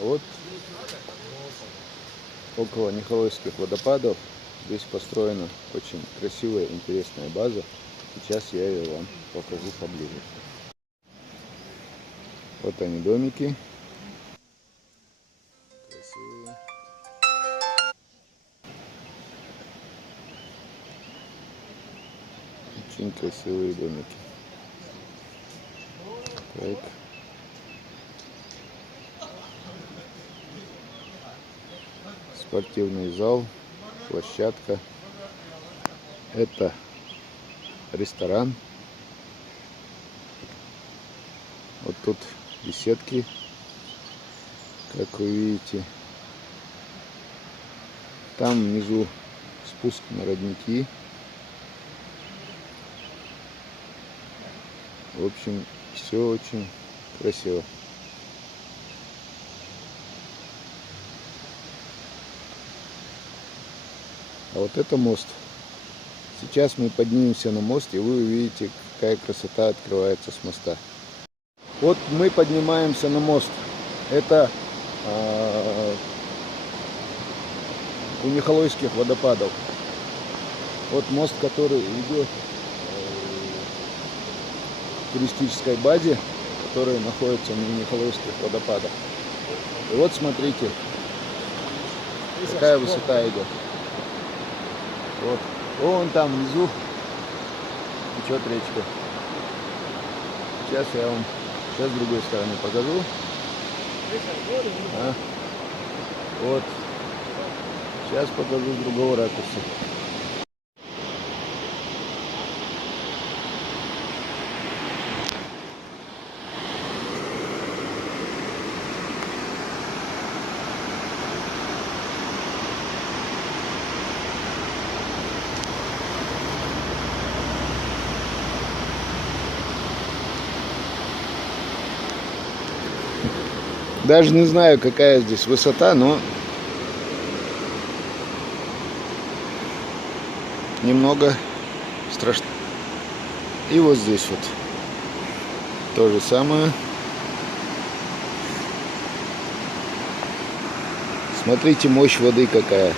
Вот около Николаевских водопадов здесь построена очень красивая, интересная база. Сейчас я ее вам покажу поближе. Вот они, домики. Красивые. Очень красивые домики. Так. Спортивный зал, площадка. Это ресторан. Вот тут беседки, как вы видите. Там внизу спуск на родники. В общем, все очень красиво. А вот это мост. Сейчас мы поднимемся на мост, и вы увидите, какая красота открывается с моста. Вот мы поднимаемся на мост. Это у Николаевских водопадов. Вот мост, который идет к туристической базе, которая находится на Николаевских водопадах. И вот смотрите, какая высота идет. Вот. Вон там внизу течет речка. Сейчас я вам с другой стороны покажу. Вот. Сейчас покажу с другого ракурса. Даже не знаю, какая здесь высота, но немного страшно. И вот здесь вот то же самое. Смотрите, мощь воды какая.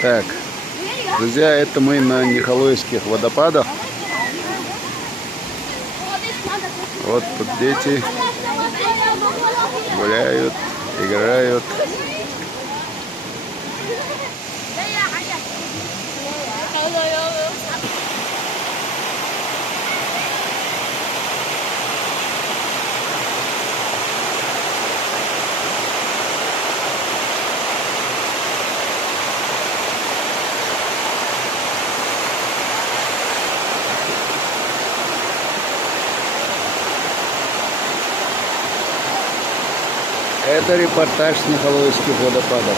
Так, друзья, это мы на Николаевских водопадах. Вот тут дети гуляют, играют. Это репортаж с Николаевских водопадов.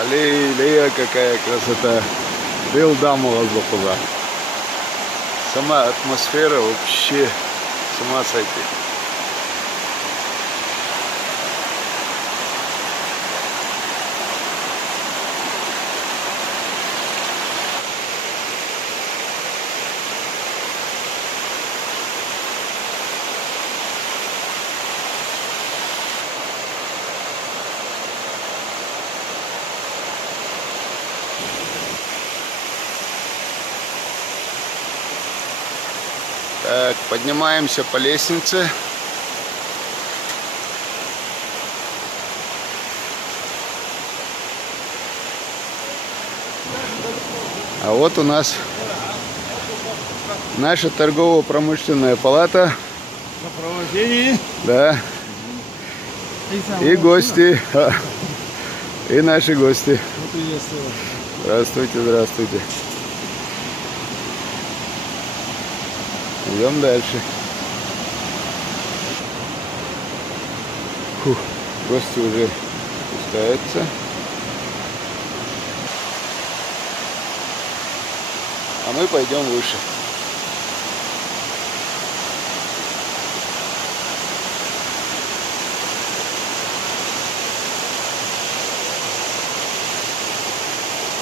Аллея, какая красота. Белдамова запала. Сама атмосфера вообще с ума сойти. Так, поднимаемся по лестнице. А вот у нас наша торгово-промышленная палата. Сопровождение. Да. И гости. И наши гости. Ну, приветствую. Здравствуйте, здравствуйте. Идем дальше. Фух, гости уже спускаются. А мы пойдем выше.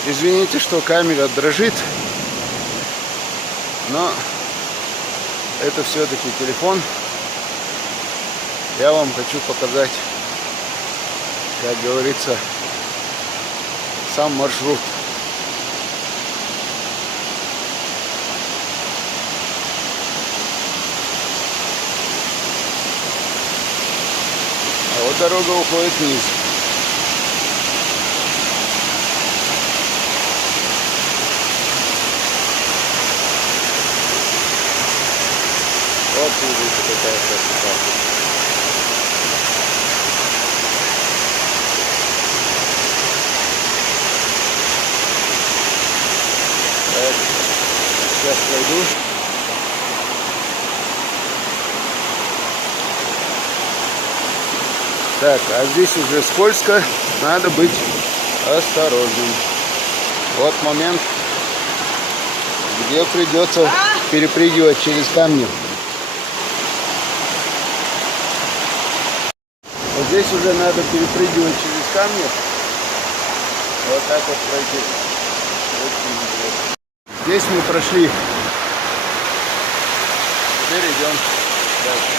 Извините, что камера дрожит, но это все-таки телефон. Я вам хочу показать, как говорится, сам маршрут. А вот дорога уходит вниз. Вот видите, какая красота. Так, сейчас пройду. Так, а здесь уже скользко, надо быть осторожным. Вот момент, где придется перепрыгивать через камни. Вот здесь уже надо перепрыгивать через камни. Вот так вот пройти. Здесь мы прошли. Теперь идем дальше.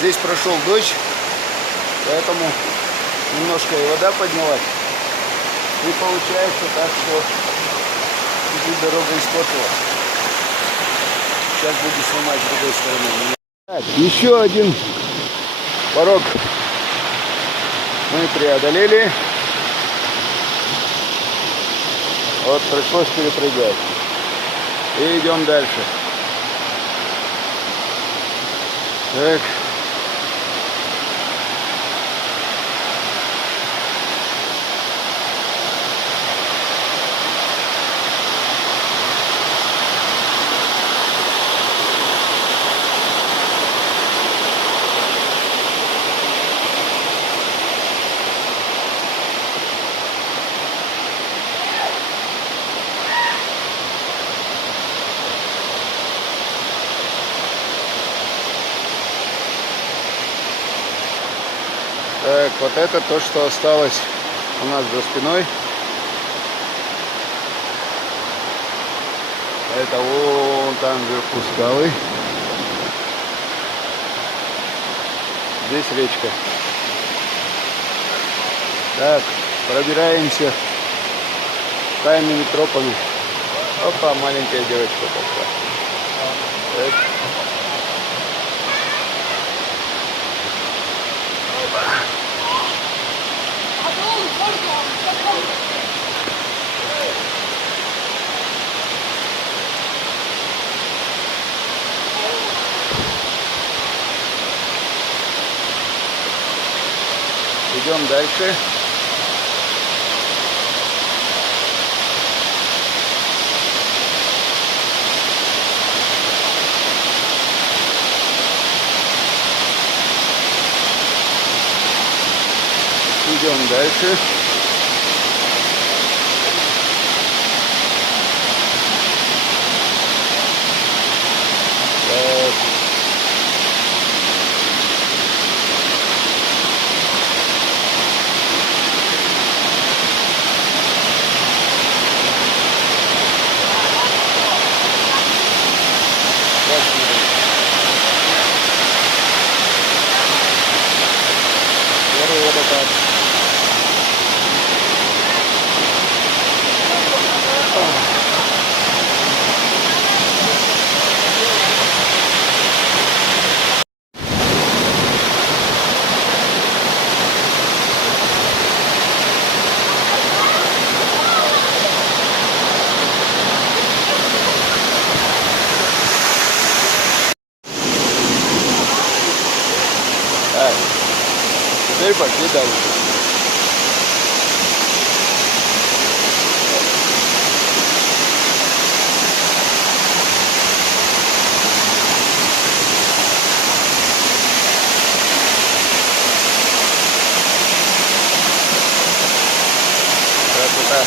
Здесь прошел дождь, поэтому немножко и вода поднялась. И получается так, что чуть-чуть дорога испортилась. Сейчас буду снимать с другой стороны. Так, еще один порог мы преодолели. Вот пришлось перепрыгивать. И идем дальше. Так. Так, вот это то, что осталось у нас за спиной. Это вон там вверху скалы. Здесь речка. Так, пробираемся тайными тропами. Опа, маленькая девочка пошла. Так. Идем дальше. Идем дальше. Так. Первый водопад. ставить. Красота.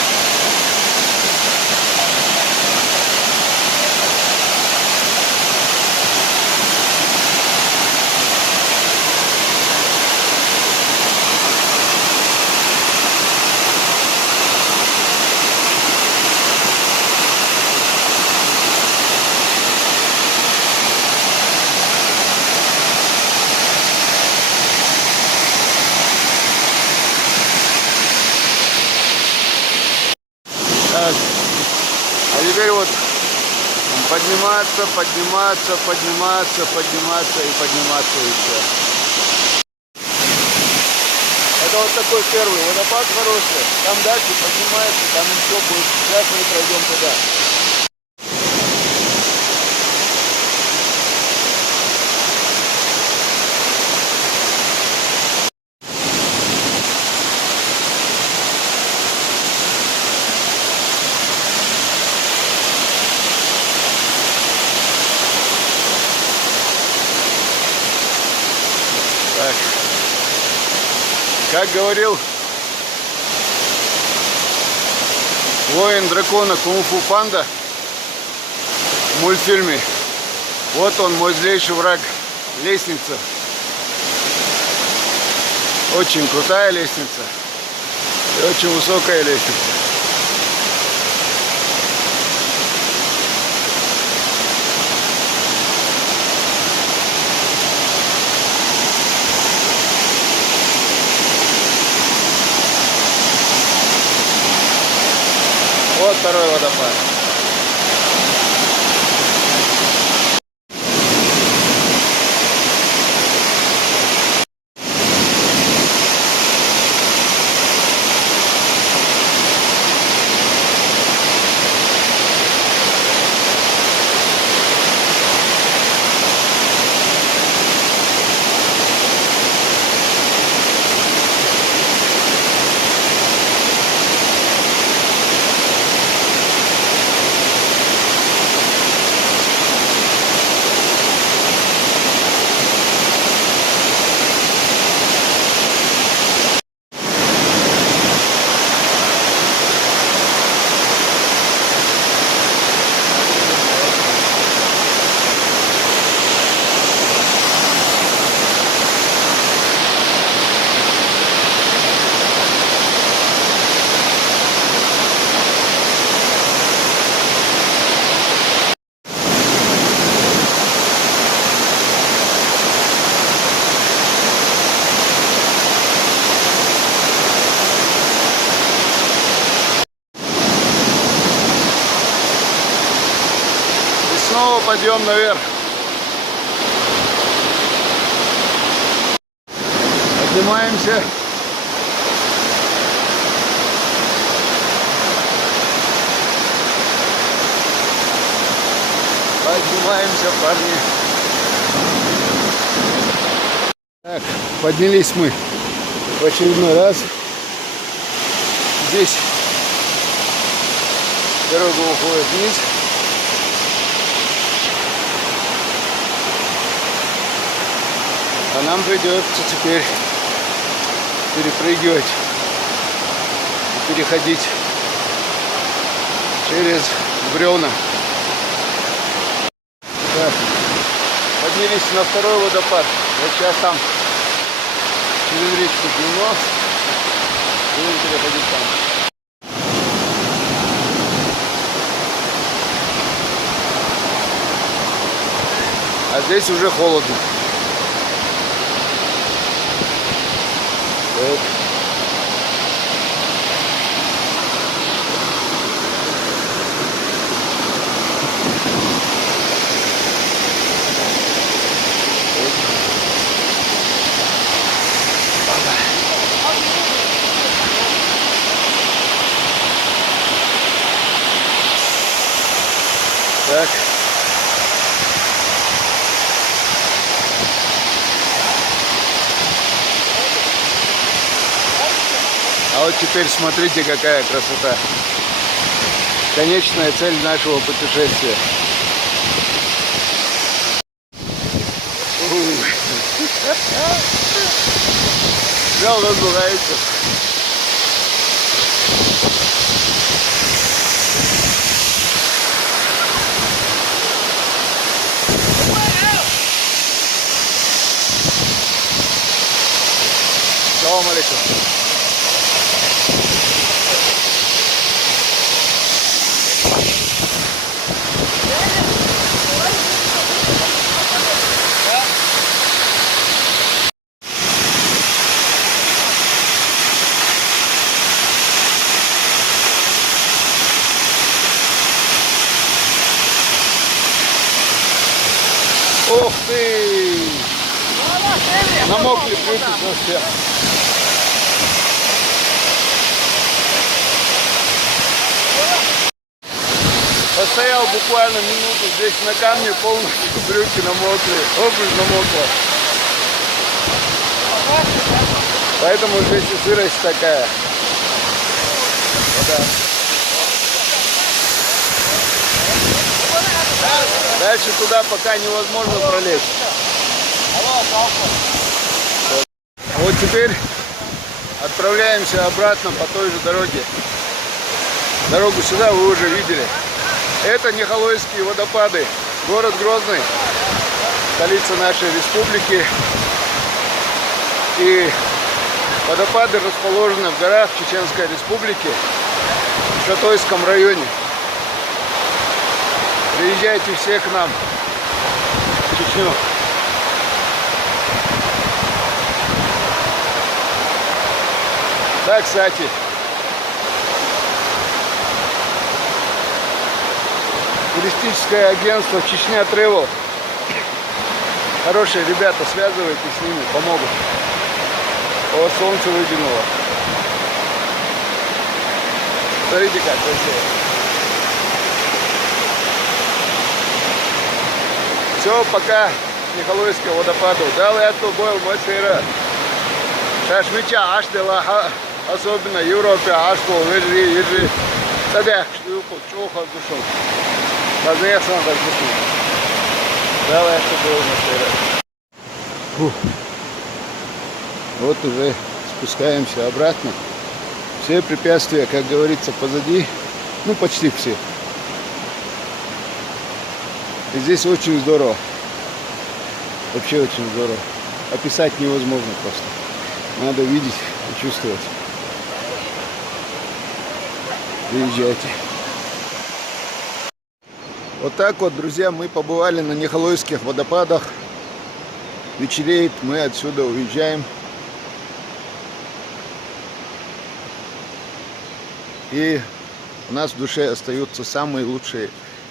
Так. А теперь вот подниматься, подниматься, подниматься, подниматься и подниматься и все. Это вот такой первый водопад хороший. Там дальше поднимается, там еще будет. Сейчас мы пройдем туда. Так. Как говорил воин дракона Кунг-фу Панда в мультфильме, вот он, мой злейший враг, лестница. Очень крутая лестница и очень высокая лестница. Вот второй водопад. Снова подъем наверх. Поднимаемся. Поднимаемся, парни. Так, поднялись мы в очередной раз. Здесь дорога уходит вниз. А нам придется теперь перепрыгивать и переходить через бревна. Так, поднялись на второй водопад. Вот сейчас там через речку Дюно будем переходить там. А здесь уже холодно. Вот. Так. А вот теперь смотрите, какая красота. Конечная цель нашего путешествия. Да, разбирается. Салам алейкум. Ух ты! Намокли припись все. Постоял буквально минуту здесь на камне, полностью брюки намокли, обувь намокла. Поэтому здесь и сырость такая. Вода. Дальше туда пока невозможно пролезть. Вот теперь отправляемся обратно по той же дороге. Дорогу сюда вы уже видели. Это Нихолойские водопады, город Грозный, столица нашей республики. И водопады расположены в горах Чеченской Республики, в Шатойском районе. Приезжайте все к нам в Чечню. Да, кстати, туристическое агентство Чечня Travel. Хорошие ребята, связывайтесь с ними, помогут. О, солнце выглянуло. Смотрите, как красиво. Все, пока. Нихолойского водопаду. Дал эту бой мастера. Шашмича аштела, особенно в Европе, ашку, вижи. Тогда штуку, чуха душой. Тогда я сам так душой. Дал эту бой мастера. Вот уже спускаемся обратно. Все препятствия, как говорится, позади. Ну, почти все. И здесь очень здорово. Вообще очень здорово. Описать невозможно просто. Надо видеть и чувствовать. Приезжайте. Вот так вот, друзья, мы побывали на Нихолойских водопадах. Вечереет, мы отсюда уезжаем. И у нас в душе остаются самые лучшие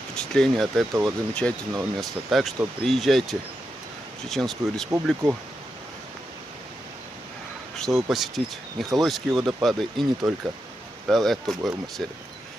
впечатления от этого замечательного места. Так что приезжайте в Чеченскую Республику, чтобы посетить Нихолойские водопады и не только. Да, это был Масерий.